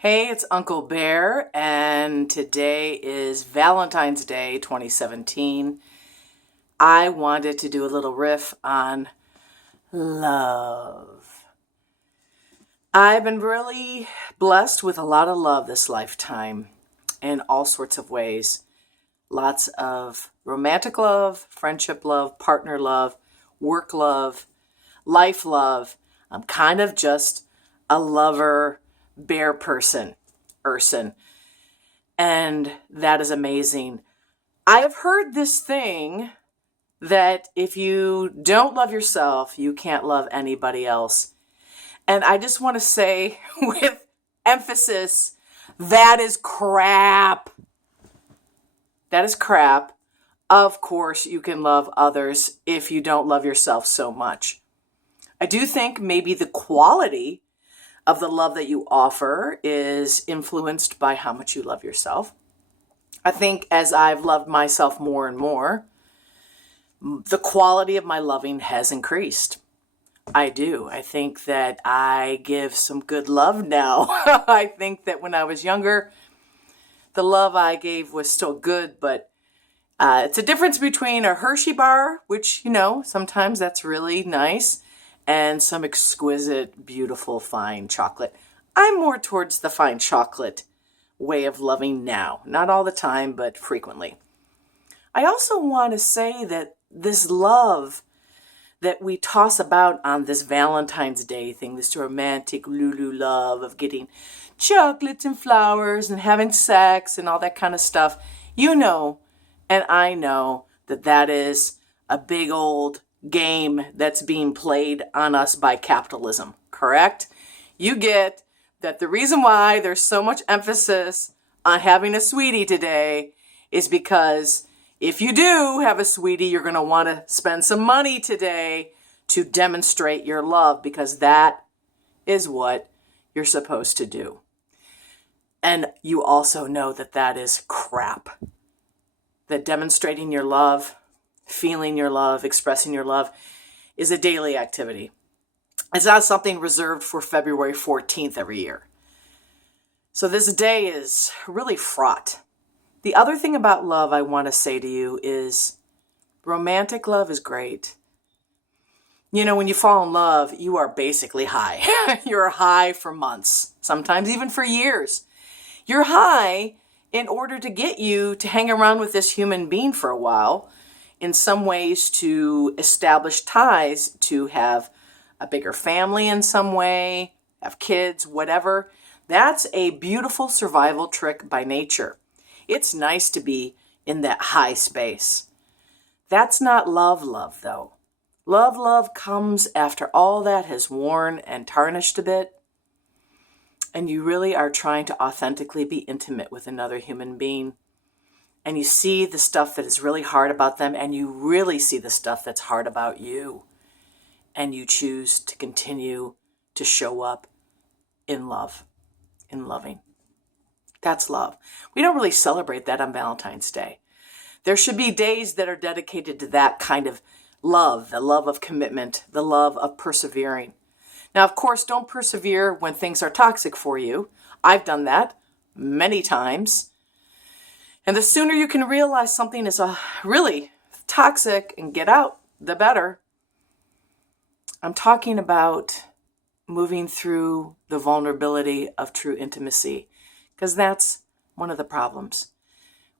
Hey, it's Uncle Bear, and today is Valentine's Day 2017. I wanted to do a little riff on love. I've been really blessed with a lot of love this lifetime in all sorts of ways. Lots of romantic love, friendship love, partner love, work love, life love. I'm kind of just a lover bear person. And that is amazing. I have heard this thing that if you don't love yourself, you can't love anybody else. And I just want to say with emphasis, that is crap. That is crap. Of course, you can love others if you don't love yourself so much. I do think maybe the quality of the love that you offer is influenced by how much you love yourself. I think as I've loved myself more and more, the quality of my loving has increased. I do. I think that I give some good love now. I think that when I was younger, the love I gave was still good, but it's a difference between a Hershey bar, which, sometimes that's really nice, and some exquisite, beautiful, fine chocolate. I'm more towards the fine chocolate way of loving now. Not all the time, but frequently. I also want to say that this love that we toss about on this Valentine's Day thing, this romantic Lulu love of getting chocolates and flowers and having sex and all that kind of stuff, and I know that that is a big old game that's being played on us by capitalism, correct? You get that the reason why there's so much emphasis on having a sweetie today is because if you do have a sweetie, you're going to want to spend some money today to demonstrate your love, because that is what you're supposed to do. And you also know that that is crap. That demonstrating your love, feeling your love, expressing your love is a daily activity. It's not something reserved for February 14th every year. So this day is really fraught. The other thing about love I want to say to you is romantic love is great. When you fall in love, you are basically high. You're high for months, sometimes even for years. You're high in order to get you to hang around with this human being for a while, in some ways to establish ties, to have a bigger family in some way, have kids, whatever. That's a beautiful survival trick by nature. It's nice to be in that high space. That's not love, though. Love comes after all that has worn and tarnished a bit, and you really are trying to authentically be intimate with another human being. And you see the stuff that is really hard about them, and you really see the stuff that's hard about you. And you choose to continue to show up in love, in loving. That's love. We don't really celebrate that on Valentine's Day. There should be days that are dedicated to that kind of love, the love of commitment, the love of persevering. Now, of course, don't persevere when things are toxic for you. I've done that many times. And the sooner you can realize something is really toxic and get out, the better. I'm talking about moving through the vulnerability of true intimacy, because that's one of the problems.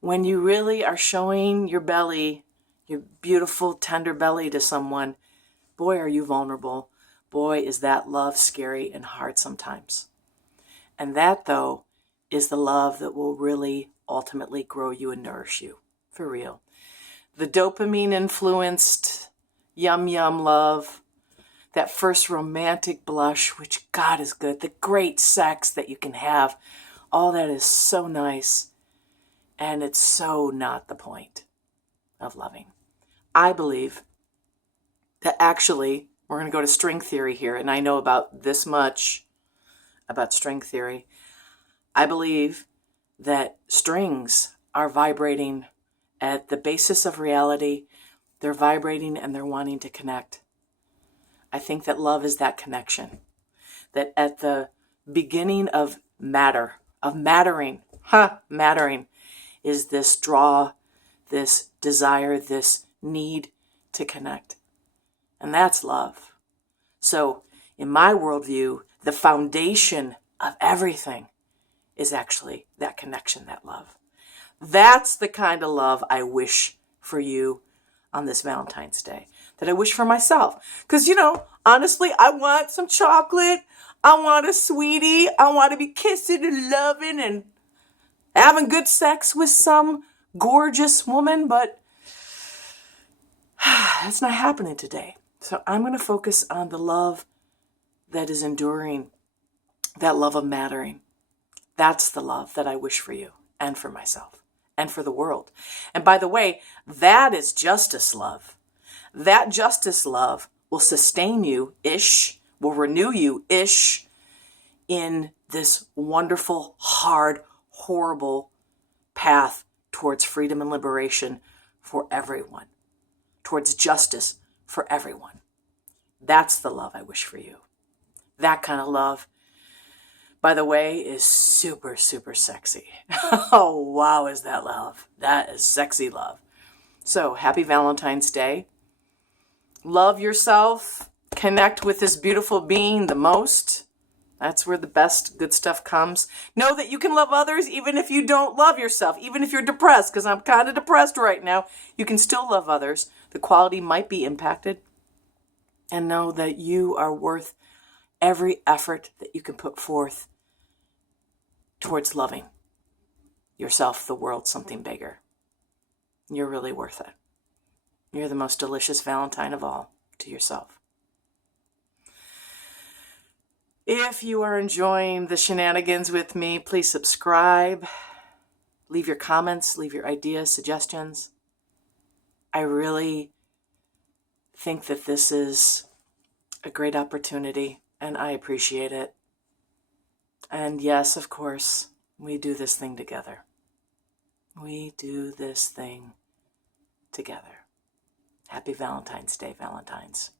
When you really are showing your belly, your beautiful, tender belly to someone, boy, are you vulnerable. Boy, is that love scary and hard sometimes. And that, though, is the love that will really ultimately grow you and nourish you, for real. The dopamine-influenced yum love, that first romantic blush, which God is good, the great sex that you can have, all that is so nice, and it's so not the point of loving. I believe that actually, we're going to go to string theory here, and I know about this much about string theory. I believe that strings are vibrating at the basis of reality. They're vibrating and they're wanting to connect. I think that love is that connection. That at the beginning of matter, of mattering. Mattering is this draw, this desire, this need to connect. And that's love. So in my worldview, the foundation of everything is actually that connection, that love. That's the kind of love I wish for you on this Valentine's Day, that I wish for myself. Because, honestly, I want some chocolate. I want a sweetie. I want to be kissing and loving and having good sex with some gorgeous woman, but that's not happening today. So I'm going to focus on the love that is enduring, that love of mattering. That's the love that I wish for you and for myself and for the world. And by the way, that is justice love. That justice love will sustain you-ish, will renew you-ish in this wonderful, hard, horrible path towards freedom and liberation for everyone, towards justice for everyone. That's the love I wish for you. That kind of love, by the way, is super, super sexy. Oh, wow, is that love? That is sexy love. So, happy Valentine's Day. Love yourself. Connect with this beautiful being the most. That's where the best good stuff comes. Know that you can love others even if you don't love yourself, even if you're depressed, because I'm kind of depressed right now. You can still love others. The quality might be impacted. And know that you are worth every effort that you can put forth towards loving yourself, the world, something bigger. You're really worth it. You're the most delicious Valentine of all to yourself. If you are enjoying the shenanigans with me, please subscribe. Leave your comments, leave your ideas, suggestions. I really think that this is a great opportunity, and I appreciate it. And yes, of course, we do this thing together. We do this thing together. Happy Valentine's Day, Valentines.